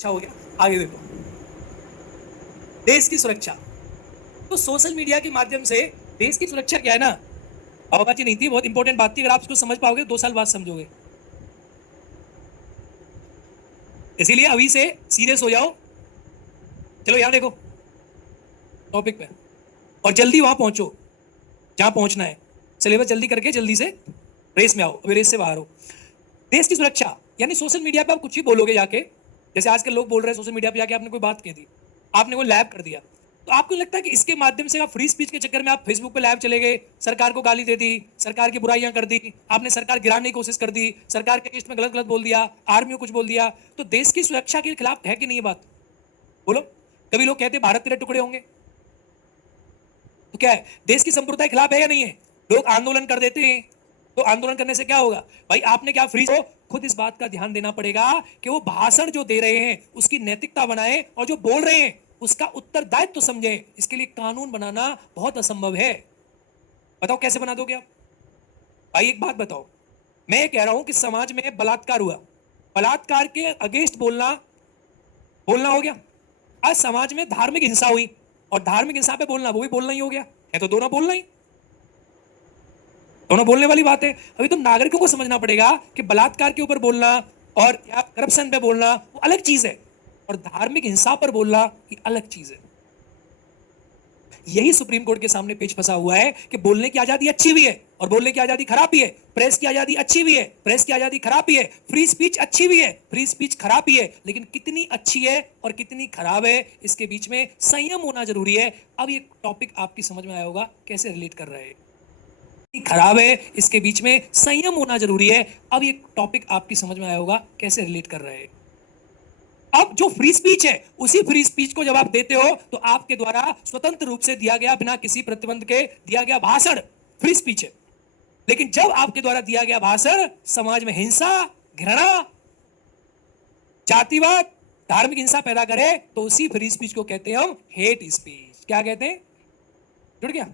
अच्छा हो गया। आगे देखो, देश की सुरक्षा। तो सोशल मीडिया के माध्यम से देश की सुरक्षा क्या है ना, अवकाची नहीं थी, बहुत इंपॉर्टेंट बात थी। अगर आप इसको समझ पाओगे 2 साल बाद समझोगे। इसीलिए अभी से सीरियस हो जाओ। चलो यहां देखो, टॉपिक पे, और जल्दी वहां पहुंचो जहां पहुंचना है। सिलेबस जल्दी करके जल्दी से रेस में आओ, अभी रेस से बाहर हो। देश की सुरक्षा यानी सोशल मीडिया पे आप कुछ भी बोलोगे जाके, जैसे आजकल लोग बोल रहे हैं सोशल मीडिया पे जाके आपने कोई बात कह दी, आपने वो लैब कर दिया, तो आपको लगता है कि इसके माध्यम से आप फ्री स्पीच के चक्कर में आप फेसबुक पे लैब चले गए, सरकार को गाली दे दी, सरकार की बुराइयां कर दी, आपने सरकार गिराने की कोशिश कर दी, सरकार के अगेंस्ट में गलत गलत बोल दिया, आर्मी को कुछ बोल दिया, तो देश की सुरक्षा के खिलाफ है कि नहीं ये बात? बोलो। कभी लोग कहते हैं भारत तेरे टुकड़े होंगे, तो क्या है, देश की संप्रभुता के खिलाफ है या नहीं है? लोग आंदोलन कर देते हैं, तो आंदोलन करने से क्या होगा भाई? आपने क्या फ्री हो? खुद इस बात का ध्यान देना पड़ेगा कि वो भाषण जो दे रहे हैं उसकी नैतिकता बनाए, और जो बोल रहे हैं उसका उत्तरदायित्व तो समझें। इसके लिए कानून बनाना बहुत असंभव है। बताओ कैसे बना दोगे आप? भाई एक बात बताओ, मैं ये कह रहा हूं कि समाज में बलात्कार हुआ, बलात्कार के अगेंस्ट बोलना बोलना हो गया। आज समाज में धार्मिक हिंसा हुई, और धार्मिक हिंसा पे बोलना वो भी बोलना ही हो गया है, तो दोनों बोलना ही, दोनों बोलने वाली बात है। अभी तो नागरिकों को समझना पड़ेगा कि बलात्कार के ऊपर बोलना और या करप्शन पे बोलना वो अलग चीज है, और धार्मिक हिंसा पर बोलना ये अलग चीज है। यही सुप्रीम कोर्ट के सामने पेच फंसा हुआ है कि बोलने की आजादी अच्छी भी है और बोलने की आजादी खराब भी है, प्रेस की आजादी अच्छी भी है, प्रेस की आजादी खराब भी है, फ्री स्पीच अच्छी भी है, फ्री स्पीच खराब भी है, लेकिन कितनी अच्छी है और कितनी खराब है इसके बीच में संयम होना जरूरी है। अब ये टॉपिक आपकी समझ में आया होगा कैसे रिलेट कर रहे हैं, खराब है इसके बीच में संयम होना जरूरी है। अब ये टॉपिक आपकी समझ में आया होगा कैसे रिलेट कर रहे हैं। अब जो फ्री स्पीच है, उसी फ्री स्पीच को जब आप देते हो तो आपके द्वारा स्वतंत्र रूप से दिया गया, बिना किसी प्रतिबंध के दिया गया भाषण फ्री स्पीच है। लेकिन जब आपके द्वारा दिया गया भाषण समाज में हिंसा, घृणा, जातिवाद, धार्मिक हिंसा पैदा करे, तो उसी फ्री स्पीच को कहते हैं हम हेट स्पीच। क्या कहते हैं? जुड़ गया?